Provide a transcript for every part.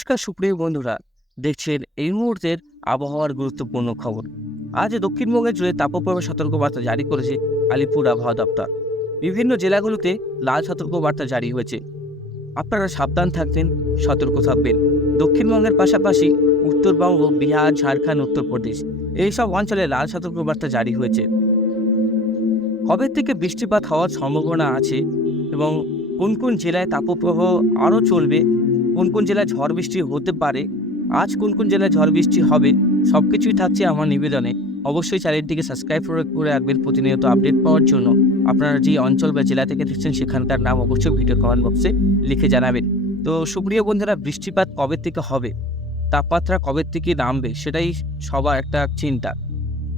নমস্কার সুপ্রিয় বন্ধুরা, দেখছেন এই মুহূর্তের আবহাওয়ার গুরুত্বপূর্ণ খবর। আজ দক্ষিণবঙ্গের জুড়ে তাপপ্রবাহ সতর্কবার্তা জারি করেছে আলিপুর আবহাওয়া দপ্তর। বিভিন্ন জেলাগুলোতে লাল সতর্কবার্তা জারি হয়েছে। আপনারা সাবধান থাকবেন, সতর্ক থাকবেন। দক্ষিণবঙ্গের পাশাপাশি উত্তরবঙ্গ, বিহার, ঝাড়খণ্ড, উত্তরপ্রদেশ এইসব অঞ্চলে লাল সতর্কবার্তা জারি হয়েছে। কবে থেকে বৃষ্টিপাত হওয়ার সম্ভাবনা আছে এবং কোন কোন জেলায় তাপপ্রবাহ আরও চলবে কোন কোন জেলায় ঝড় বৃষ্টি হতে পারে, আজ কোন কোন জেলায় ঝড় বৃষ্টি হবে সব কিছুই থাকছে আমার নিবেদনে। অবশ্যই চ্যানেলটিকে সাবস্ক্রাইব করে রাখবেন প্রতিনিয়ত আপডেট পাওয়ার জন্য। আপনারা যে অঞ্চল বা জেলা থেকে দেখছেন, সেখানকার নাম অবশ্যই ভিডিও কমেন্ট বক্সে লিখে জানাবেন। তো সুপ্রিয় বন্ধুরা, বৃষ্টিপাত কবে থেকে হবে? তাপমাত্রা কবে থেকে নামবে? সেটাই সবার একটা চিন্তা।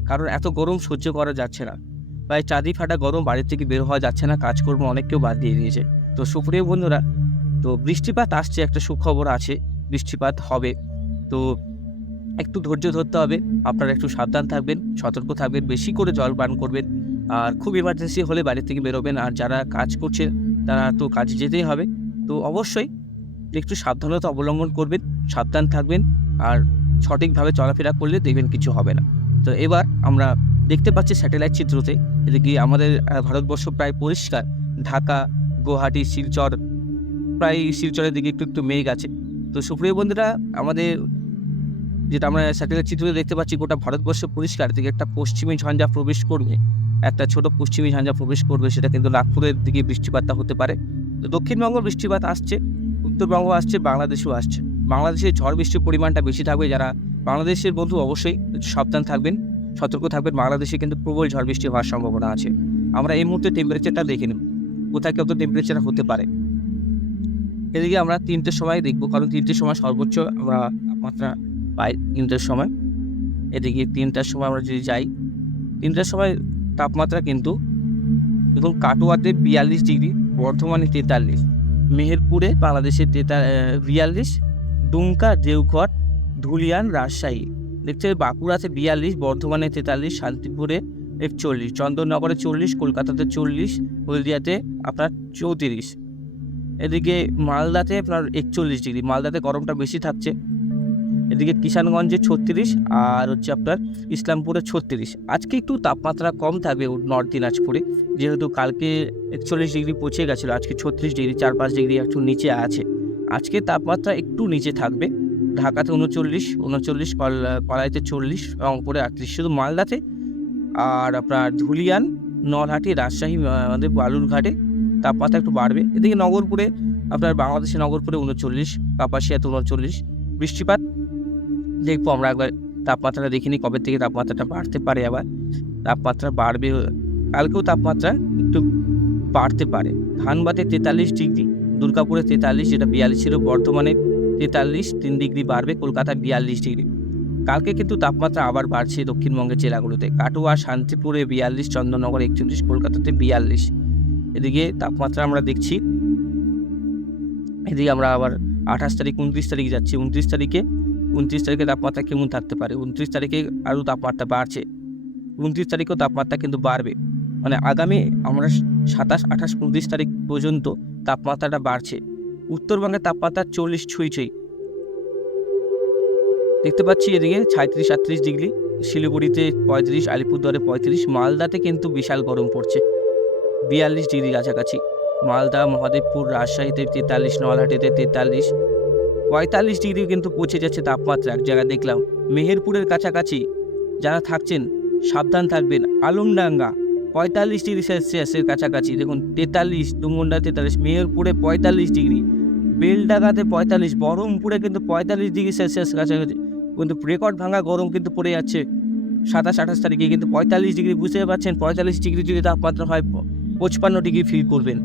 কারণ এত গরম সহ্য করা যাচ্ছে না। প্রায় চাঁদি ফাটা গরম বাড়ি থেকে বের হওয়া যাচ্ছে না, কাজকর্ম অনেক কেউ বাদ দিয়ে দিয়েছে। তো সুপ্রিয় বন্ধুরা তো বৃষ্টিপাত আসছে একটা সুখবর আছে বৃষ্টিপাত হবে। তো একটু ধৈর্য ধরতে হবে আপনারা একটু সাবধান থাকবেন সতর্ক থাকবেন বেশি করে জল পান করবেন। আর খুব ইমার্জেন্সি হলে বাড়ি থেকে বেরোবেন আর যারা কাজ করছে তারা তো কাজে যেতেই হবে। তো অবশ্যই একটু সাবধানতা অবলম্বন করবেন সাবধান থাকবেন আর সঠিকভাবে চলাফেরা করলে দেখবেন কিছু হবে না। তো এবার আমরা দেখতে পাচ্ছি স্যাটেলাইট চিত্রতে এদিকে আমাদের ভারতবর্ষ প্রায় পরিষ্কার। ঢাকা গুয়াহাটি শিলচর প্রায় শিলচরের দিকে একটু একটু মেঘ আছে। তো সুপ্রিয় বন্ধুরা, আমাদের যেটা আমরা স্যাটেলাইট চিত্রে দেখতে পাচ্ছি, গোটা ভারতবর্ষ পরিষ্কার। দিকে একটা পশ্চিমী ঝঞ্ঝা প্রবেশ করবে, একটা ছোট পশ্চিমী ঝঞ্ঝা প্রবেশ করবে, সেটা কিন্তু নাগপুরের দিকে বৃষ্টিপাতটা হতে পারে। তো দক্ষিণবঙ্গ বৃষ্টিপাত আসছে, উত্তরবঙ্গ আসছে, বাংলাদেশেও আসছে। বাংলাদেশে ঝড় বৃষ্টির পরিমাণটা বেশি থাকবে যারা বাংলাদেশের বন্ধু অবশ্যই সাবধান থাকবেন, সতর্ক থাকবেন। বাংলাদেশে কিন্তু প্রবল ঝড় বৃষ্টি হওয়ার সম্ভাবনা আছে। আমরা এই মুহূর্তে টেম্পারেচারটা দেখে নেব। কোথায় কত টেম্পারেচার হতে পারে? এদিকে আমরা তিনটের সময় দেখব, কারণ তিনটের সময় সর্বোচ্চ আমরা তাপমাত্রা পাই তিনটের সময়। এদিকে তিনটার সময় আমরা যদি যাই, তিনটার সময় তাপমাত্রা কিন্তু দেখুন কাটোয়াতে বিয়াল্লিশ ডিগ্রি, বর্ধমানে তেতাল্লিশ, মেহেরপুরে বাংলাদেশে তেতা বিয়াল্লিশ, দুমকা, দেওঘর, ধুলিয়ান, রাজশাহী। দেখছে বাঁকুড়াতে বিয়াল্লিশ, বর্ধমানে তেতাল্লিশ, শান্তিপুরে একচল্লিশ, চন্দননগরে চল্লিশ, কলকাতাতে চল্লিশ, হলদিয়াতে আপনার চৌত্রিশ। এদিকে মালদাতে আপনার একচল্লিশ ডিগ্রি, মালদাতে গরমটা বেশি থাকছে। এদিকে কিষানগঞ্জে ছত্রিশ আর হচ্ছে আপনার ইসলামপুরে ছত্রিশ। আজকে একটু তাপমাত্রা কম থাকবে নর্থ দিনাজপুরে, যেহেতু কালকে একচল্লিশ ডিগ্রি পৌঁছে গেছিল, আজকে ছত্রিশ ডিগ্রি, চার পাঁচ ডিগ্রি একটু নিচে আছে। আজকে তাপমাত্রা একটু নিচে থাকবে, ঢাকাতে উনচল্লিশ উনচল্লিশ কলাইতে চল্লিশ, রংপুরে আটত্রিশ। শুধু মালদাতে আর আপনার ধুলিয়ান, নলহাটি, রাজশাহী আমাদের বালুরঘাটে তাপমাত্রা একটু বাড়বে। এদিকে নগরপুরে, আপনার বাংলাদেশের নগরপুরে উনচল্লিশ, কাপাসিয়াতে উনচল্লিশ বৃষ্টিপাত। দেখব আমরা একবার তাপমাত্রাটা দেখিনি কবে থেকে তাপমাত্রাটা বাড়তে পারে আবার। তাপমাত্রা বাড়বে, কালকেও তাপমাত্রা একটু বাড়তে পারে। ধানবাদে তেতাল্লিশ ডিগ্রি, দুর্গাপুরে তেতাল্লিশ, যেটা বিয়াল্লিশ ছিল বর্ধমানে তেতাল্লিশ, তিন ডিগ্রি বাড়বে, কলকাতায় বিয়াল্লিশ ডিগ্রি। কালকে কিন্তু তাপমাত্রা আবার বাড়ছে দক্ষিণবঙ্গের জেলাগুলোতে। কাটোয়া, শান্তিপুরে বিয়াল্লিশ, চন্দননগর একচল্লিশ, কলকাতাতে বিয়াল্লিশ। এদিকে তাপমাত্রা আমরা দেখছি। এদিকে আমরা আবার আঠাশ তারিখ, উনত্রিশ তারিখ যাচ্ছি। উনত্রিশ তারিখে উনত্রিশ তারিখে তাপমাত্রা কেমন থাকতে পারে? উনত্রিশ তারিখে আরও তাপমাত্রা বাড়ছে। উনত্রিশ তারিখেও তাপমাত্রা কিন্তু বাড়বে। মানে আগামী আমরা সাতাশ, আঠাশ, উনত্রিশ তারিখ পর্যন্ত তাপমাত্রাটা বাড়ছে। উত্তরবঙ্গের তাপমাত্রা চল্লিশ, ছুঁই ছুঁই। দেখতে পাচ্ছি এদিকে সাঁত্রিশ আটত্রিশ ডিগ্রি। শিলিগুড়িতে পঁয়ত্রিশ, আলিপুরদুয়ারে পঁয়ত্রিশ, মালদাতে কিন্তু বিশাল গরম পড়ছে। বিয়াল্লিশ ডিগ্রি কাছাকাছি। মালদা, মহাদেবপুর, রাজশাহীতে তেতাল্লিশ, নলহাটিতে তেতাল্লিশ। পঁয়তাল্লিশ ডিগ্রি কিন্তু পৌঁছে যাচ্ছে তাপমাত্রা, এক জায়গায় দেখলাম। মেহেরপুরের কাছাকাছি যারা থাকছেন, সাবধান থাকবেন। আলমডাঙ্গা, পঁয়তাল্লিশ ডিগ্রি সেলসিয়াসের কাছাকাছি। দেখুন, তেতাল্লিশ ডুমুন্ডা তেতাল্লিশ, মেহেরপুরে পঁয়তাল্লিশ ডিগ্রি। বেলডাঙ্গাতে পঁয়তাল্লিশ, বহরমপুরে কিন্তু পঁয়তাল্লিশ ডিগ্রি সেলসিয়াস কাছাকাছি। কিন্তু রেকর্ড ভাঙা গরম কিন্তু পড়ে যাচ্ছে। সাতাশ, আঠাশ তারিখে কিন্তু পঁয়তাল্লিশ ডিগ্রি বুঝতে পারছেন, পঁয়তাল্লিশ ডিগ্রি যদি তাপমাত্রা হয় পঁচপান্ন ডিগ্রি ফিল করবেন।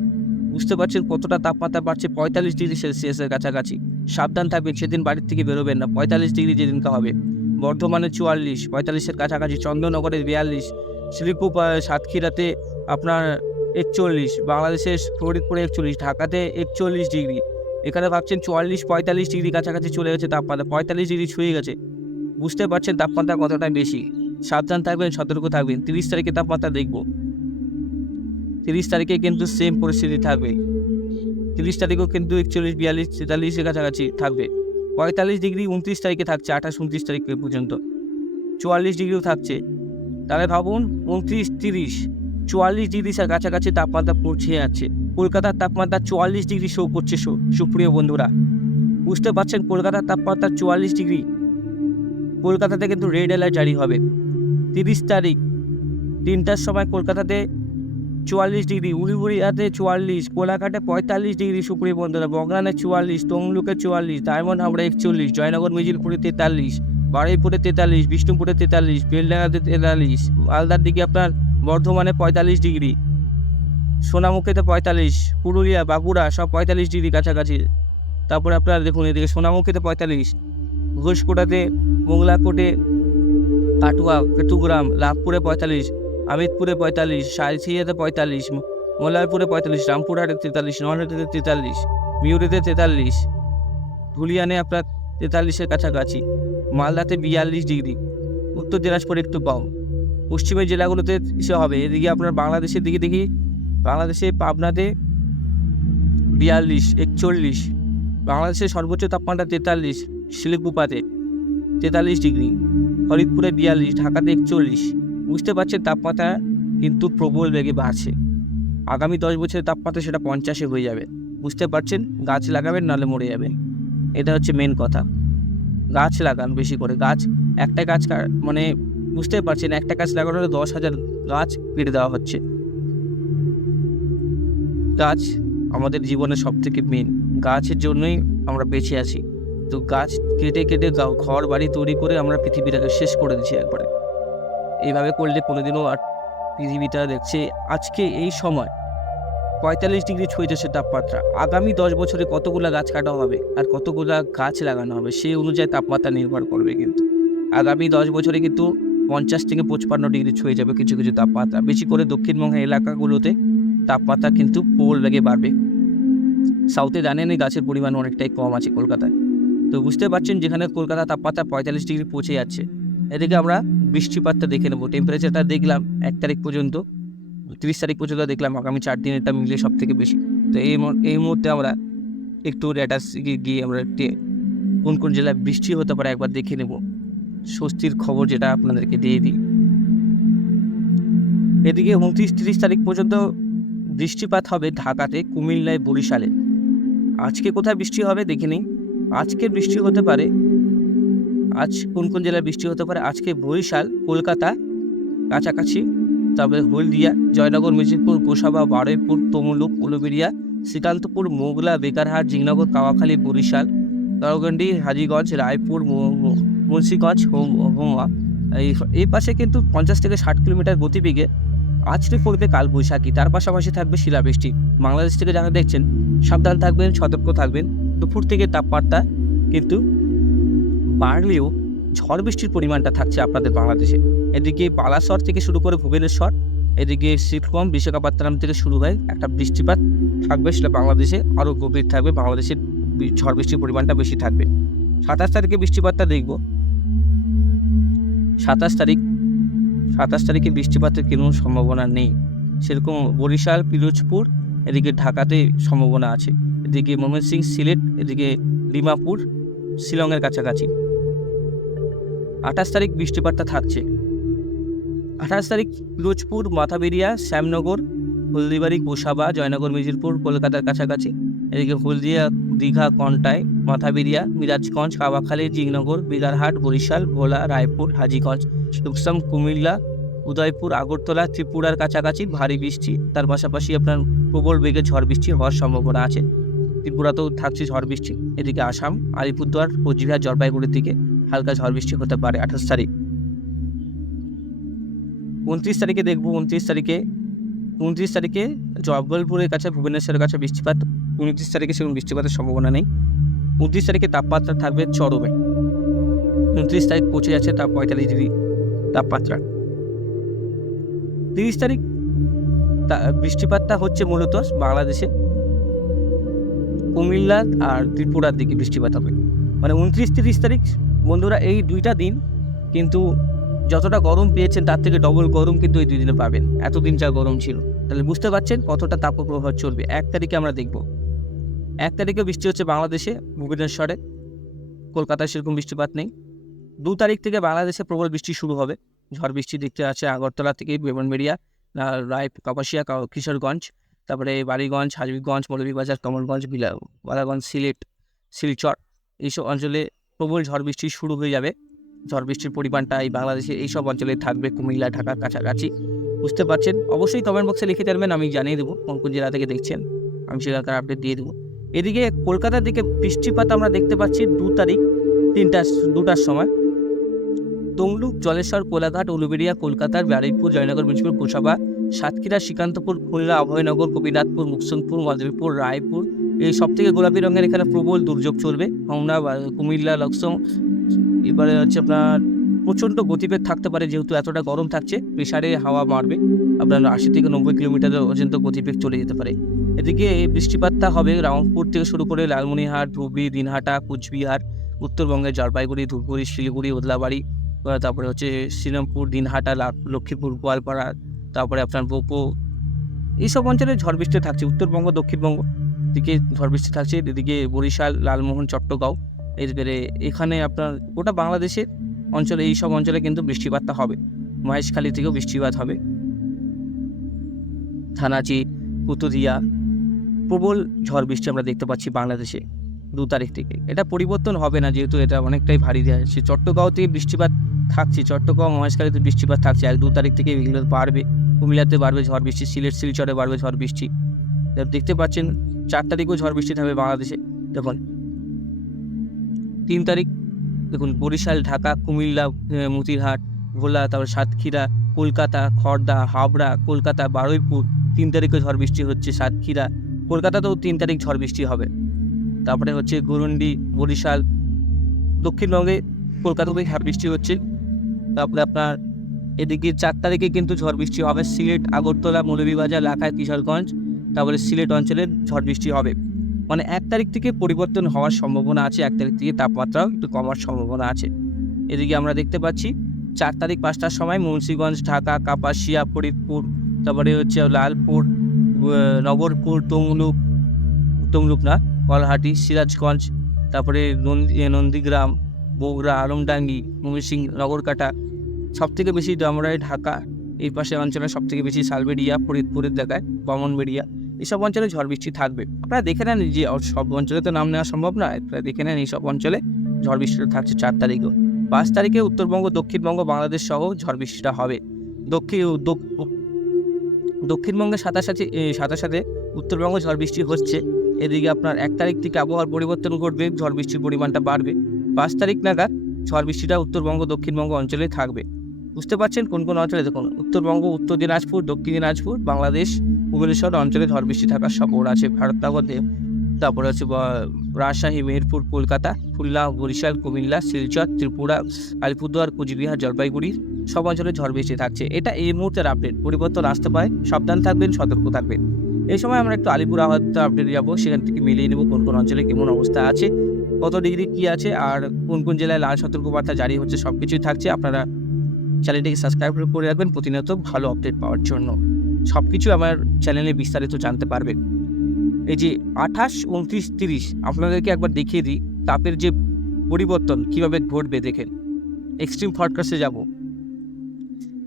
বুঝতে পারছেন কতটা তাপমাত্রা বাড়ছে? পঁয়তাল্লিশ ডিগ্রি সেলসিয়াসের কাছাকাছি। সাবধান থাকবেন, সেদিন বাড়ির থেকে বেরোবেন না। পঁয়তাল্লিশ ডিগ্রি যেদিনকে হবে। বর্ধমানে চুয়াল্লিশ, পঁয়তাল্লিশের কাছাকাছি চন্দননগরে বিয়াল্লিশ শিলিপুর সাতক্ষীরাতে আপনার একচল্লিশ বাংলাদেশের ফরিদপুরে একচল্লিশ, ঢাকাতে একচল্লিশ ডিগ্রি। এখানে ভাবছেন চুয়াল্লিশ, পঁয়তাল্লিশ ডিগ্রি কাছাকাছি চলে গেছে তাপমাত্রা। পঁয়তাল্লিশ ডিগ্রি ছুঁয়ে গেছে। বুঝতে পারছেন তাপমাত্রা কতটা বেশি? সাবধান থাকবেন, সতর্ক থাকবেন। তিরিশ তারিখে তাপমাত্রা দেখব। তিরিশ তারিখে কিন্তু সেম পরিস্থিতি থাকবে। তিরিশ তারিখেও কিন্তু একচল্লিশ, বিয়াল্লিশ তেতাল্লিশের কাছাকাছি থাকবে। পঁয়তাল্লিশ ডিগ্রি উনত্রিশ তারিখে থাকছে, আঠাশ, উনত্রিশ তারিখ পর্যন্ত। চুয়াল্লিশ ডিগ্রিও থাকছে। তাহলে ভাবুন, উনত্রিশ, তিরিশ, চুয়াল্লিশ ডিগ্রি কাছাকাছি তাপমাত্রা পৌঁছে যাচ্ছে। কলকাতার তাপমাত্রা চুয়াল্লিশ ডিগ্রি শো করছে সুপ্রিয় বন্ধুরা। বুঝতে পারছেন কলকাতার তাপমাত্রা চুয়াল্লিশ ডিগ্রি? কলকাতাতে কিন্তু রেড অ্যালার্ট জারি হবে। তিরিশ তারিখ, তিনটার সময় কলকাতাতে চুয়াল্লিশ ডিগ্রি উড়িউড়িয়াতে চুয়াল্লিশ, কোলাঘাটে পঁয়তাল্লিশ ডিগ্রি সুপ্রিয় বন্ধুরা বগরানে চুয়াল্লিশ, তমলুকে চুয়াল্লিশ, ডায়মন্ড হাবড়া একচল্লিশ, জয়নগর মিজিলপুরে তেতাল্লিশ, বারুইপুরে তেতাল্লিশ, বিষ্ণুপুরে তেতাল্লিশ, বেলডাঙ্গাতে তেতাল্লিশ, মালদার দিকে আপনার বর্ধমানে পঁয়তাল্লিশ ডিগ্রি, সোনামুখীতে পঁয়তাল্লিশ, পুরুলিয়া, বাঁকুড়া সব পঁয়তাল্লিশ ডিগ্রি কাছাকাছি। তারপরে আপনার দেখুন এদিকে সোনামুখীতে পঁয়তাল্লিশ, ঘোষকোটাতে, মোংলাকোটে, কাটুয়া কেটুগ্রাম লাভপুরে পঁয়তাল্লিশ আমিদপুরে পঁয়তাল্লিশ সালসিয়াতে পঁয়তাল্লিশ, মোল্লারপুরে পঁয়তাল্লিশ, রামপুরহাটে তেতাল্লিশ, নলহাটিতে তেতাল্লিশ মিউরিতে তেতাল্লিশ, ধুলিয়ানে আপনার তেতাল্লিশের কাছাকাছি, মালদাতে বিয়াল্লিশ ডিগ্রি, উত্তর দিনাজপুরে একটু কম, পশ্চিমের জেলাগুলোতে সে হবে, এদিকে আপনার বাংলাদেশের দিকে দেখি, বাংলাদেশে পাবনাতে বিয়াল্লিশ, একচল্লিশ বাংলাদেশের সর্বোচ্চ তাপমাত্রা তেতাল্লিশ শিলিগুপাতে তেতাল্লিশ ডিগ্রি, ফরিদপুরে বিয়াল্লিশ, ঢাকাতে একচল্লিশ বুঝতে পারছেন তাপমাত্রা কিন্তু প্রবল বেগে বাড়ছে। আগামী দশ বছরের তাপমাত্রা সেটা পঞ্চাশে হয়ে যাবে। বুঝতে পারছেন? গাছ লাগাবেন, নাহলে মরে যাবেন। এটা হচ্ছে মেন কথা। গাছ লাগান বেশি করে। গাছ, একটা গাছ মানে বুঝতে পারছেন, একটা গাছ লাগানো হলে দশ হাজার গাছ কেটে দেওয়া হচ্ছে। গাছ আমাদের জীবনের সব থেকে মেন গাছের জন্যই আমরা বেঁচে আছি। তো গাছ কেটে কেটে ঘর বাড়ি তৈরি করে আমরা পৃথিবীটাকে শেষ করে দিচ্ছি একবারে। এইভাবে করলে কোনোদিনও আর পৃথিবীটা দেখছে আজকে এই সময়। পঁয়তাল্লিশ ডিগ্রি ছুঁয়ে যাচ্ছে তাপমাত্রা। আগামী দশ বছরে কতগুলা গাছ কাটা হবে আর কতগুলা গাছ লাগানো হবে সেই অনুযায়ী তাপমাত্রা নির্ভর করবে কিন্তু। আগামী দশ বছরে কিন্তু পঞ্চাশ থেকে পঁচপান্ন ডিগ্রি ছুঁয়ে যাবে কিছু কিছু তাপমাত্রা। বেশি করে দক্ষিণবঙ্গের এলাকাগুলোতে তাপমাত্রা কিন্তু প্রবল বেগে বাড়বে। সাউথে জানেন এই গাছের পরিমাণ অনেকটাই কম আছে কলকাতায়। তো বুঝতে পারছেন যেখানে কলকাতা তাপমাত্রা পঁয়তাল্লিশ ডিগ্রি পৌঁছে যাচ্ছে। এদিকে আমরা বৃষ্টিপাতটা দেখে নেব। টেম্পারেচারটা দেখলাম এক তারিখ পর্যন্ত, তিরিশ তারিখ পর্যন্ত দেখলাম, আগামী চার দিনেরটা মিলে সব থেকে বেশি। তো এই এই মুহূর্তে আমরা একটু রেটাস গিয়ে আমরা কোন কোন জেলায় বৃষ্টি হতে পারে একবার দেখে নেব। স্বস্তির খবর যেটা আপনাদেরকে দিয়ে দিই। এদিকে উনত্রিশ, তিরিশ তারিখ পর্যন্ত বৃষ্টিপাত হবে ঢাকাতে, কুমিল্লায়, বরিশালে। আজকে কোথায় বৃষ্টি হবে দেখে নিই। আজকে বৃষ্টি হতে পারে আজ কোন কোন জেলায় বৃষ্টি হতে পারে? আজকে বরিশাল, কলকাতা, কাছাকাছি। তারপরে হলদিয়া, জয়নগর মিজিরপুর গোসাবা, বারুইপুর, তমলুক, উলুবেড়িয়া, শ্রীকান্তপুর, মোগলা, বেকারহাট জিংনগর কাওয়াখালী, বরিশাল তারগন্ডি হাজিগঞ্জ, রায়পুর মুন্সিগঞ্জ, হোম- এই এই পাশে কিন্তু পঞ্চাশ থেকে ষাট কিলোমিটার গতিবেগে আছড়ে পড়বে কালবৈশাখী। তার পাশাপাশি থাকবে শিলাবৃষ্টি। বাংলাদেশ থেকে যারা দেখছেন, সাবধান থাকবেন, সতর্ক থাকবেন। দুপুর থেকে তাপমাত্রা কিন্তু বাড়লেও ঝড় বৃষ্টির পরিমাণটা থাকছে আপনাদের বাংলাদেশে। এদিকে বালাসর থেকে শুরু করে ভুবনেশ্বর, এদিকে শীতকম বিশাখাপত্তনম থেকে শুরু হয় একটা বৃষ্টিপাত থাকবে সেটা বাংলাদেশে আরও গভীর থাকবে, বাংলাদেশের ঝড় বৃষ্টির পরিমাণটা বেশি থাকবে। সাতাশ তারিখে বৃষ্টিপাতটা দেখব। সাতাশ তারিখ, সাতাশ তারিখে বৃষ্টিপাতের কোনো সম্ভাবনা নেই। সেরকম বরিশাল, পিরোজপুর, এদিকে ঢাকাতে সম্ভাবনা আছে। এদিকে ময়মনসিংহ, সিলেট, এদিকে ডিমাপুর, শিলংয়ের কাছাকাছি। আঠাশ তারিখ বৃষ্টিপাতটা থাকছে। আঠাশ তারিখ পিরোজপুর, মাথাবেরিয়া, শ্যামনগর, হলদিবাড়ি, গোসাবা, জয়নগর মিজিরপুর কলকাতার কাছাকাছি। এদিকে হলদিয়া, দীঘা, কন্টাই, মাথাবেরিয়া, মিরাজগঞ্জ কাবাখালী জিগনগর বিগারহাট, বরিশাল, ভোলা, রায়পুর, হাজিগঞ্জ সুকসাম কুমিল্লা, উদয়পুর, আগরতলা, ত্রিপুরার কাছাকাছি ভারী বৃষ্টি। তার পাশাপাশি আপনার প্রবল বেগে ঝড় বৃষ্টি হওয়ার সম্ভাবনা আছে। ত্রিপুরাতেও থাকছে ঝড় বৃষ্টি। এদিকে আসাম, আলিপুরদুয়ার, কোচবিহার, জলপাইগুড়ির দিকে। হালকা ঝড় বৃষ্টি হতে পারে। আঠাশ তারিখ। উনত্রিশ তারিখে দেখব, উনত্রিশ তারিখে উনত্রিশ তারিখে জব্বলপুরের কাছে, ভুবনেশ্বরের কাছে বৃষ্টিপাত। উনত্রিশ তারিখে সেরকম বৃষ্টিপাতের সম্ভাবনা নেই। উনত্রিশ তারিখে তাপমাত্রা থাকবে চরমে। উনত্রিশ তারিখ পৌঁছে যাচ্ছে তা পঁয়তাল্লিশ ডিগ্রি তাপমাত্রা। তিরিশ তারিখ তা- বৃষ্টিপাতটা হচ্ছে মূলত বাংলাদেশে। কুমিল্লা আর ত্রিপুরার দিকে বৃষ্টিপাত হবে। মানে উনত্রিশ, তিরিশ তারিখ বন্ধুরা, এই দুইটা দিন কিন্তু যতটা গরম পেয়েছেন, তার থেকে ডবল গরম কিন্তু এই দুই দিনে পাবেন। এতদিন যা গরম ছিল। তাহলে বুঝতে পারছেন কতটা তাপপ্রবাহ চলবে। এক তারিখে আমরা দেখব। এক তারিখে বৃষ্টি হচ্ছে বাংলাদেশে, ভুবনেশ্বরে। কলকাতায় সেরকম বৃষ্টিপাত নেই। দু তারিখ থেকে বাংলাদেশে প্রবল বৃষ্টি শুরু হবে। ঝড় বৃষ্টি দেখতে আছে আগরতলা থেকে বেমনবেড়িয়া রায়, কাপাসিয়া কিশোরগঞ্জ, তারপরে বাড়িগঞ্জ হাজবিগঞ্জ মৌলভীবাজার, কমলগঞ্জ, বিলা, বালাগঞ্জ, সিলেট, শিলচর। এইসব অঞ্চলে প্রবল ঝড় বৃষ্টি শুরু হয়ে যাবে। ঝড় বৃষ্টির পরিমাণটা এই বাংলাদেশে এইসব অঞ্চলে থাকবে, কুমিল্লা ঢাকার কাছাকাছি। বুঝতে পারছেন? অবশ্যই কমেন্ট বক্সে লিখে দেবেন আমি জানিয়ে দেবো কোন কোন জেলা থেকে দেখছেন। আমি সেখানকার আপডেট দিয়ে দেবো। এদিকে কলকাতার দিকে বৃষ্টিপাত আমরা দেখতে পাচ্ছি দু তারিখ তিনটা দুটার সময়। তমলুক, জলেশ্বর, কোলাঘাট, উলুবেড়িয়া, কলকাতার ব্যারাকপুর জয়নগর মিনসপুর গোসাবা সাতক্ষীরা, শ্রীকান্তপুর, খুলনা, অভয়নগর, গোপীনাথপুর, মুকসুমপুর মাধবীপুর রায়পুর এই সব থেকে গোলাপি রঙের এখানে প্রবল দুর্যোগ চলবে। হোমনা বা কুমিল্লা লক্সম এবারে হচ্ছে আপনার প্রচণ্ড গতিবেগ থাকতে পারে, যেহেতু এতটা গরম থাকছে প্রেশারে হাওয়া মারবে। আপনার আশি থেকে নব্বই কিলোমিটার পর্যন্ত গতিবেগ চলে যেতে পারে। এদিকে বৃষ্টিপাতটা হবে রামপুর থেকে শুরু করে লালমনিরহাট, ধুবড়ি, দিনহাটা, কুচবিহার, উত্তরবঙ্গের জলপাইগুড়ি, ধূপগুড়ি, শিলিগুড়ি, ওদলাবাড়ি তারপরে হচ্ছে শ্রীরামপুর, দিনহাটা লক্ষ্মীপুর, গোয়ালপাড়া, তারপরে আপনার বোপো, এইসব অঞ্চলে ঝড় বৃষ্টি থাকছে। উত্তরবঙ্গ, দক্ষিণবঙ্গ দিকে ঝড় বৃষ্টি থাকছে, এদিকে বরিশাল, লালমোহন চট্টগাঁও এরপরে এখানে আপনার গোটা বাংলাদেশের অঞ্চলে, এই সব অঞ্চলে কিন্তু বৃষ্টিপাতটা হবে। মহেশখালী থেকেও বৃষ্টিপাত হবে। থানাচি, পুতুদিয়া, প্রবল ঝড় বৃষ্টি আমরা দেখতে পাচ্ছি বাংলাদেশে দু তারিখ থেকে। এটা পরিবর্তন হবে না, যেহেতু এটা অনেকটাই ভারী দেওয়া যাচ্ছে চট্টগাঁও থেকে বৃষ্টিপাত থাকছে চট্টগাঁও মহেশখালীতে বৃষ্টিপাত থাকছে। এক দু তারিখ থেকে এগুলো বাড়বে। কুমিল্লাতে বাড়বে ঝড় বৃষ্টি, সিলেট, শিলচরে বাড়বে ঝড় বৃষ্টি। দেখতে পাচ্ছেন চার তারিখও ঝড় বৃষ্টি থাকবে বাংলাদেশে। দেখুন তিন তারিখ দেখুন বরিশাল ঢাকা কুমিল্লা আহ, মতিরহাট ভোলা তারপর সাতক্ষীরা কলকাতা খড়দা হাবড়া কলকাতা বারুইপুর তিন তারিখে ঝড় বৃষ্টি হচ্ছে সাতক্ষীরা। কলকাতাতেও তিন তারিখ ঝড় বৃষ্টি হবে। তারপরে হচ্ছে গুরুন্ডি বরিশাল দক্ষিণবঙ্গে কলকাতাতে ঝড় বৃষ্টি হচ্ছে। তারপরে আপনার এদিকে চার তারিখে কিন্তু ঝড় বৃষ্টি হবে। সিলেট আগরতলা মৌলভীবাজার লাখায় কিশোরগঞ্জ তারপরে সিলেট অঞ্চলে ঝড় বৃষ্টি হবে। মানে এক তারিখ থেকে পরিবর্তন হওয়ার সম্ভাবনা আছে, এক তারিখ থেকে তাপমাত্রাও একটু কমার সম্ভাবনা আছে। এদিকে আমরা দেখতে পাচ্ছি, চার তারিখ পাঁচটার সময় মুন্সিগঞ্জ, ঢাকা, কাপাসিয়া, ফরিদপুর, তারপরে হচ্ছে লালপুর নগরপুর, তমলুক তমলুক না, কলহাটি, সিরাজগঞ্জ, তারপরে নন্দী নন্দীগ্রাম, বগুড়া, আলমডাঙ্গি, ময়মনসিংহ, নগরকাটা। সব থেকে বেশি ডামরাই ঢাকা, এই পাশে অঞ্চলে সব থেকে বেশি সালবেরিয়া ফরিদপুরের দেখায় বামনবেড়িয়া। এইসব অঞ্চলে ঝড় বৃষ্টি থাকবে। আপনারা দেখে নেন যে সব অঞ্চলে তো নাম নেওয়া সম্ভব নয়। আপনারা দেখে নেন এইসব অঞ্চলে ঝড় বৃষ্টিটা থাকছে চার তারিখেও। পাঁচ তারিখে উত্তরবঙ্গ, দক্ষিণবঙ্গ, বাংলাদেশ সহ ঝড় বৃষ্টিটা হবে। দক্ষিণ দক- দক্ষিণবঙ্গের সাথে সাথে সাথে সাথে উত্তরবঙ্গ ঝড় বৃষ্টি হচ্ছে। এদিকে আপনার এক তারিখ থেকে আবহাওয়ার পরিবর্তন ঘটবে, ঝড় বৃষ্টির পরিমাণটা বাড়বে। পাঁচ তারিখ নাগাদ ঝড় বৃষ্টিটা উত্তরবঙ্গ, দক্ষিণবঙ্গ অঞ্চলে থাকবে। বুঝতে পারছেন কোন কোন অঞ্চলে? দেখুন, উত্তরবঙ্গ, উত্তর দিনাজপুর, দক্ষিণ দিনাজপুর, বাংলাদেশ ভুবনেশ্বর অঞ্চলে ঝড় বৃষ্টি থাকার সম্ভাবনা আছে ভারতনগর তারপরে হচ্ছে রাজশাহী, মেহেরপুর, কলকাতা, খুলনা, বরিশাল, কুমিল্লা, শিলচর, ত্রিপুরা, আলিপুরদুয়ার, কুচবিহার, জলপাইগুড়ি সব অঞ্চলে ঝড় বৃষ্টি থাকছে। এটা এই মুহূর্তের আপডেট পরিবর্তন আসতে পারে। সাবধান থাকবেন, সতর্ক থাকবেন। এই সময় আমরা একটু আলিপুর আবহাওয়া আপডেট যাব। সেখান থেকে মিলিয়ে নেব কোন কোন অঞ্চলে কেমন অবস্থা আছে, কত ডিগ্রি কী আছে, আর কোন কোন জেলায় লাল সতর্কবার্তা জারি হচ্ছে সব কিছুই থাকছে। আপনারা চ্যানেলটিকে সাবস্ক্রাইব করে রাখবেন। প্রতিনিয়ত ভালো আপডেট পাওয়ার জন্য। সব কিছু আমার চ্যানেলে বিস্তারিত জানতে পারবেন এই যে আঠাশ, উনত্রিশ, তিরিশ, আপনাদেরকে একবার দেখিয়ে দিই, তাপের যে পরিবর্তন কীভাবে ঘটবে দেখেন। এক্সট্রিম ফরকাস্টে যাব।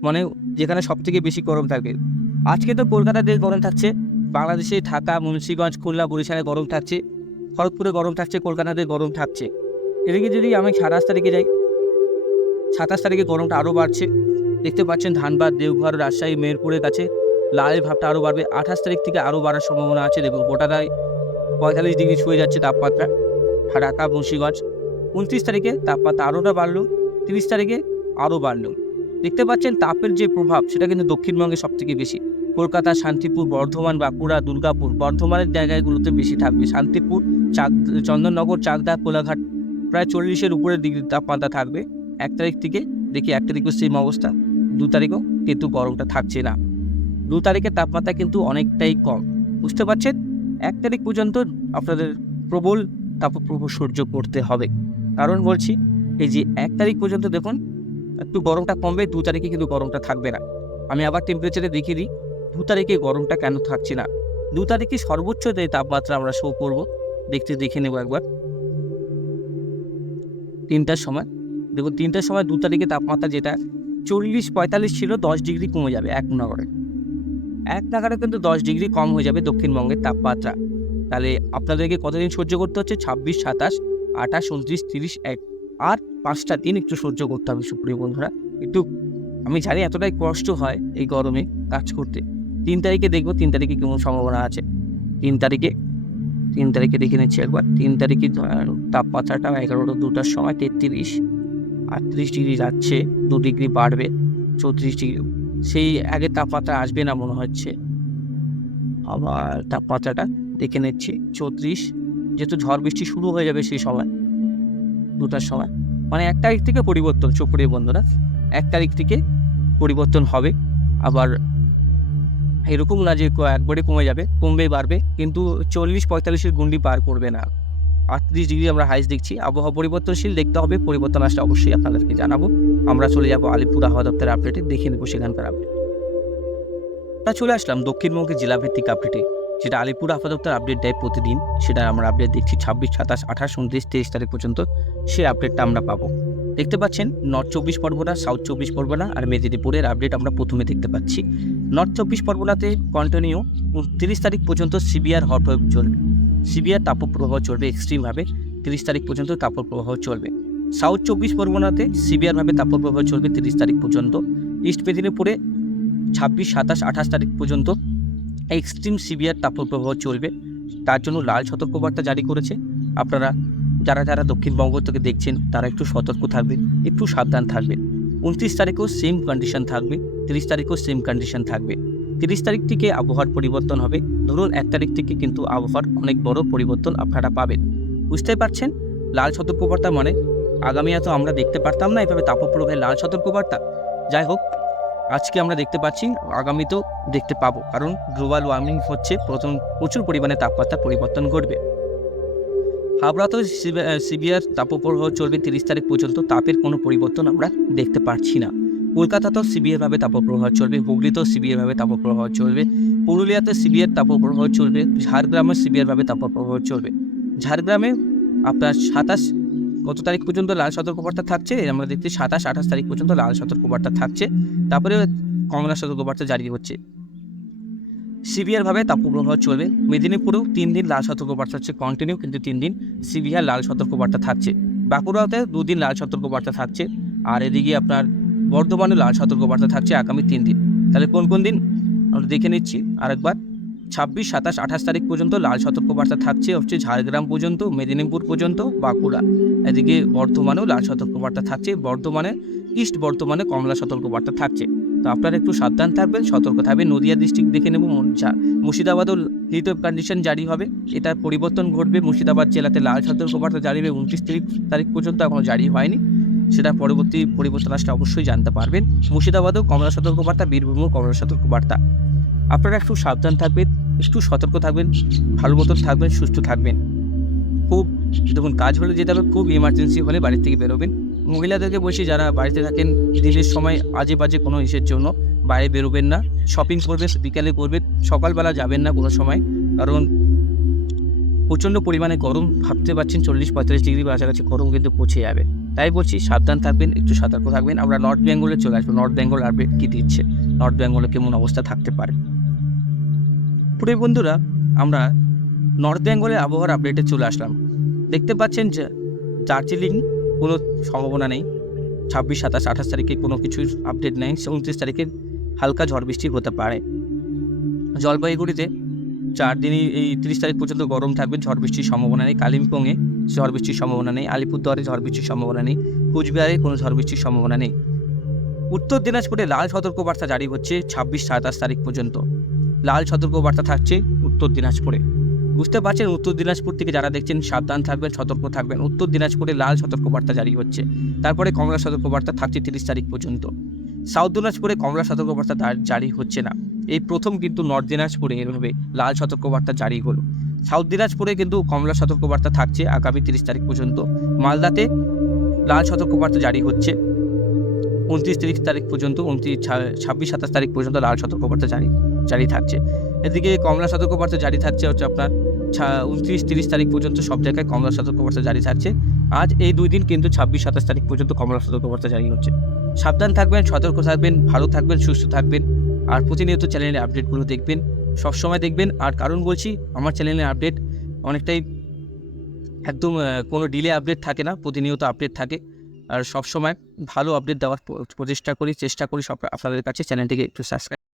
মানে যেখানে সব থেকে বেশি গরম থাকবে আজকে তো কলকাতাতে গরম থাকছে, বাংলাদেশে ঢাকা, মুন্সিগঞ্জ, খুলনা, বরিশালে গরম থাকছে, খড়গপুরে গরম থাকছে, কলকাতাতে গরম থাকছে। এদিকে যদি আমি সাতাশ তারিখে যাই, সাতাশ তারিখে গরমটা আরও বাড়ছে। দেখতে পাচ্ছেন ধানবাদ, দেওঘর, রাজশাহী, মেহেরপুরের কাছে লাল ভাবটা আরও বাড়বে। আঠাশ তারিখ থেকে আরও বাড়ার সম্ভাবনা আছে। দেখুন গোটাটায় পঁয়তাল্লিশ ডিগ্রি ছুঁয়ে যাচ্ছে তাপমাত্রা। ঢাকা, মুন্সিগঞ্জ, উনত্রিশ তারিখে তাপমাত্রা আরোটা বাড়লো, তিরিশ তারিখে আরও বাড়লো। দেখতে পাচ্ছেন, তাপের যে প্রভাব, সেটা কিন্তু দক্ষিণবঙ্গে সব থেকে বেশি। কলকাতা, শান্তিপুর, বর্ধমান, বাঁকুড়া, দুর্গাপুর, বর্ধমানের জায়গাগুলোতে বেশি থাকবে। শান্তিপুর, চাক, চন্দননগর, চাকদা, কোলাঘাট প্রায় চল্লিশের উপরে ডিগ্রি তাপমাত্রা থাকবে। এক তারিখ থেকে দেখি, এক তারিখও সেম অবস্থা। দু তারিখও কিন্তু গরমটা থাকছে না। দু তারিখের তাপমাত্রা কিন্তু অনেকটাই কম। বুঝতে পারছেন? এক তারিখ পর্যন্ত আপনাদের প্রবল তাপপ্রভু সহ্য করতে হবে। কারণ বলছি, এই যে এক তারিখ পর্যন্ত দেখুন, একটু গরমটা কমবে, দু তারিখে কিন্তু গরমটা থাকবে না। আমি আবার টেম্পারেচারে দেখিয়ে দিই, দু তারিখে গরমটা কেন থাকছে না? দু তারিখে সর্বোচ্চ যে তাপমাত্রা আমরা শো করব, দেখতে দেখে নেব একবার। তিনটার সময়, দেখুন তিনটার সময় দু তারিখে তাপমাত্রা যেটা, চল্লিশ পঁয়তাল্লিশ ছিল, দশ ডিগ্রি কমে যাবে এক নগরে। এক নাগারে কিন্তু দশ ডিগ্রি কম হয়ে যাবে দক্ষিণবঙ্গের তাপমাত্রা। তাহলে আপনাদেরকে কতদিন সহ্য করতে হচ্ছে? ছাব্বিশ, সাতাশ, আঠাশ, উনত্রিশ, তিরিশ, এক। আর পাঁচটা দিন একটু সহ্য করতে হবে সুপ্রিয় বন্ধুরা। একটু, আমি জানি এতটাই কষ্ট হয় এই গরমে কাজ করতে। তিন তারিখে দেখব, তিন তারিখে কেমন সম্ভাবনা আছে। তিন তারিখে তিন তারিখে দেখে নিচ্ছি একবার। তিন তারিখে তাপমাত্রাটা এগারোটা দুটার সময় তেত্রিশ। আটত্রিশ ডিগ্রি যাচ্ছে, দু ডিগ্রি বাড়বে, চৌত্রিশ ডিগ্রি সেই আগে তাপমাত্রা আসবে না মনে হচ্ছে। আবার তাপমাত্রাটা দেখে নিচ্ছি, চৌত্রিশ। যেহেতু ঝড় বৃষ্টি শুরু হয়ে যাবে সেই সময়, দুটার সময়। মানে এক তারিখ থেকে পরিবর্তন সুপ্রিয় বন্ধুরা। এক তারিখ থেকে পরিবর্তন হবে। আবার এরকম না যে একবারে কমে যাবে, কমবে বাড়বে। কিন্তু চল্লিশ পঁয়তাল্লিশের গুন্ডি পার করবে না। আটত্রিশ ডিগ্রি আমরা হাইস দেখছি। আবহাওয়া পরিবর্তনশীল, দেখতে হবে। পরিবর্তন আসলে অবশ্যই আপনাদেরকে জানাব। আমরা চলে যাব আলিপুর আবহাওয়া দপ্তরের আপডেটে দেখে নেব সেখানকার আপডেট তা চলে আসলাম দক্ষিণবঙ্গের জেলাভিত্তিক আপডেটে যেটা আলিপুর দপ্তর আপডেট দেয় প্রতিদিন। সেটা আমরা আপডেট দেখছি ছাব্বিশ, সাতাশ, আঠাশ, উনত্রিশ, তেইশ তারিখ পর্যন্ত। সেই আপডেটটা আমরা পাবো। দেখতে পাচ্ছেন নর্থ চব্বিশ পরগনা সাউথ চব্বিশ পরগনা আর মেদিনীপুরের আপডেট আমরা প্রথমে দেখতে পাচ্ছি। নর্থ চব্বিশ পরগনাতে কন্টিনিউ তিরিশ তারিখ পর্যন্ত সিবিআর হট ওয়েভ চলবে। সিবিআর তাপপ্রবাহ চলবে এক্সট্রিমভাবে তিরিশ তারিখ পর্যন্ত তাপপ্রবাহ চলবে। সাউথ চব্বিশ পরগনাতে সিবিআরভাবে তাপপ্রবাহ চলবে তিরিশ তারিখ পর্যন্ত। ইস্ট মেদিনীপুরে ছাব্বিশ, সাতাশ, আঠাশ তারিখ পর্যন্ত এক্সট্রিম সিভিয়ার তাপপ্রবাহ চলবে। তার জন্য লাল সতর্কবার্তা জারি করেছে। আপনারা যারা যারা দক্ষিণবঙ্গ থেকে দেখছেন, তারা একটু সতর্ক থাকবেন, একটু সাবধান থাকবেন। উনত্রিশ তারিখেও সেম কন্ডিশন থাকবে, তিরিশ তারিখেও সেম কন্ডিশন থাকবে। তিরিশ তারিখ থেকে আবহাওয়ার পরিবর্তন হবে। ধরুন, এক তারিখ থেকে কিন্তু আবহাওয়ার অনেক বড় পরিবর্তন আপনারা পাবেন। বুঝতে পারছেন? লাল সতর্কবার্তা মানে? আগামী এত আমরা দেখতে পারতাম না এভাবে তাপপ্রবাহের লাল সতর্কবার্তা। যাই হোক, আজকে আমরা দেখতে পাচ্ছি, আগামীতেও দেখতে পাবো। কারণ গ্লোবাল ওয়ার্মিং হচ্ছে প্রথম প্রচুর পরিমাণে তাপমাত্রা পরিবর্তন ঘটবে। হাবড়াতেও সিভিয়ার তাপপ্রবাহ চলবে তিরিশ তারিখ পর্যন্ত, তাপের কোনো পরিবর্তন আমরা দেখতে পাচ্ছি না। কলকাতাতেও সিভিয়ারভাবে তাপপ্রবাহ চলবে, হুগলিতেও সিভিয়ারভাবে তাপপ্রবাহ চলবে, পুরুলিয়াতে সিভিয়ার তাপপ্রবাহ চলবে ঝাড়গ্রামে সিভিয়ারভাবে তাপপ্রবাহ চলবে। ঝাড়গ্রামে আপনার সাতাশ, কত তারিখ পর্যন্ত লাল সতর্কবার্তা থাকছে? আমরা দেখছি সাতাশ, আঠাশ তারিখ পর্যন্ত লাল সতর্কবার্তা থাকছে। তারপরে কমলা সতর্কবার্তা জারি হচ্ছে। সিভিয়ারভাবে তাপপ্রবাহ চলবে। মেদিনীপুরেও তিন দিন লাল সতর্কবার্তা হচ্ছে কন্টিনিউ কিন্তু তিন দিন সিভিয়ার লাল সতর্কবার্তা থাকছে। বাঁকুড়াতে দুদিন লাল সতর্কবার্তা থাকছে। আর এদিকে আপনার বর্ধমানে লাল সতর্কবার্তা থাকছে আগামী তিন দিন। তাহলে কোন কোন দিন? আমরা দেখে নিচ্ছি আরেকবার। ছাব্বিশ, সাতাশ, আঠাশ তারিখ পর্যন্ত লাল সতর্কবার্তা থাকছে। হচ্ছে ঝাড়গ্রাম পর্যন্ত, মেদিনীপুর পর্যন্ত, বাঁকুড়া। এদিকে বর্ধমানেও লাল সতর্কবার্তা থাকছে। বর্ধমানে, ইস্ট বর্ধমানে কমলা সতর্কবার্তা থাকছে। তো আপনারা একটু সাবধান থাকবেন, সতর্ক থাকবেন। নদিয়া ডিস্ট্রিক্ট দেখে নেব মুর্শিদাবাদও হিট ওয়েভ কন্ডিশন জারি হবে। এটার পরিবর্তন ঘটবে। মুর্শিদাবাদ জেলাতে লাল সতর্কবার্তা জারি হবে। উনত্রিশ তারিখ তারিখ পর্যন্ত এখনও জারি হয়নি। সেটা পরবর্তী পরিবর্তন আসলে অবশ্যই জানতে পারবেন। মুর্শিদাবাদেও কমলা সতর্কবার্তা, বীরভূমও কমলা সতর্কবার্তা। আপনারা একটু সাবধান থাকবেন, একটু সতর্ক থাকবেন, ভালো মতন থাকবেন, সুস্থ থাকবেন। খুব, দেখুন, কাজ হলে যেতে হবে, খুব ইমার্জেন্সি হলে বাড়ির থেকে বেরোবেন। মহিলাদেরকে বলছি, যারা বাড়িতে থাকেন, দিনের সময় আজে বাজে কোনো ইসের জন্য বাইরে বেরোবেন না। শপিং করবেন, বিকালে করবেন, সকালবেলা যাবেন না কোনো সময়। কারণ, প্রচণ্ড পরিমাণে গরম, ভাবতে পারছেন, চল্লিশ পঁয়তাল্লিশ ডিগ্রি কাছাকাছি গরম কিন্তু পৌঁছে যাবে। তাই বলছি, সাবধান থাকবেন, একটু সতর্ক থাকবেন। আমরা নর্থ বেঙ্গলে চলে আসব। নর্থ বেঙ্গল আপডেট কী দিচ্ছে? নর্থ বেঙ্গলে কেমন অবস্থা থাকতে পারে? প্রিয় বন্ধুরা, আমরা নর্থ বেঙ্গলের আবহাওয়ার আপডেটে চলে আসলাম। দেখতে পাচ্ছেন যে দার্জিলিং কোনো সম্ভাবনা নেই। ছাব্বিশ, সাতাশ, আঠাশ তারিখে কোনো কিছুর আপডেট নেই। উনত্রিশ তারিখে হালকা ঝড় বৃষ্টি হতে পারে। জলপাইগুড়িতে চার দিনই এই তিরিশ তারিখ পর্যন্ত গরম থাকবে। ঝড় বৃষ্টির সম্ভাবনা নেই। কালিম্পংয়ে ঝড় বৃষ্টির সম্ভাবনা নেই। আলিপুরদুয়ারে ঝড় বৃষ্টির সম্ভাবনা নেই। কুচবিহারে কোনো ঝড় বৃষ্টির সম্ভাবনা নেই। উত্তর দিনাজপুরে লাল সতর্কবার্তা জারি হচ্ছে ছাব্বিশ সাতাশ তারিখ পর্যন্ত। লাল সতর্কবার্তা থাকছে উত্তর দিনাজপুরে। বুঝতে পারছেন? উত্তর দিনাজপুর থেকে যারা দেখছেন, সাবধান থাকবেন, সতর্ক থাকবেন। উত্তর দিনাজপুরে লাল সতর্কবার্তা জারি হচ্ছে। তারপরে কমলা সতর্কবার্তা থাকছে তিরিশ তারিখ পর্যন্ত। সাউথ দিনাজপুরে কমলা সতর্কবার্তা জারি হচ্ছে না। এই প্রথম কিন্তু নর্থ দিনাজপুরে এভাবে লাল সতর্কবার্তা জারি হলো। সাউথ দিনাজপুরে কিন্তু কমলা সতর্কবার্তা থাকছে আগামী তিরিশ তারিখ পর্যন্ত। মালদাতে লাল সতর্কবার্তা জারি হচ্ছে। উনত্রিশ তিরিশ তারিখ পর্যন্ত, উনত্রিশ ছাব্বিশ সাতাশ তারিখ পর্যন্ত লাল সতর্কবার্তা জারি জারি থাকছে। এদিকে কমলা সতর্কবার্তা জারি থাকছে হচ্ছে আপনার উনত্রিশ তিরিশ তারিখ পর্যন্ত সব জায়গায় কমলা সতর্কবার্তা জারি থাকছে। আজ এই দুই দিন কিন্তু ছাব্বিশ সাতাশ তারিখ পর্যন্ত কমলা সতর্কবার্তা জারি হচ্ছে। সাবধান থাকবেন, সতর্ক থাকবেন, ভালো থাকবেন, সুস্থ থাকবেন। আর প্রতিনিয়ত চ্যানেলের আপডেটগুলো দেখবেন। সবসময় দেখবেন। আর কারণ বলছি, আমার চ্যানেলের আপডেট অনেকটাই একদম কোনো ডিলে আপডেট থাকে না, প্রতিনিয়ত আপডেট থাকে। আর সবসময় ভালো আপডেট দেওয়ার প্রচেষ্টা করি, চেষ্টা করি সব আপনাদের কাছে চ্যানেলটিকে একটু সাবস্ক্রাইব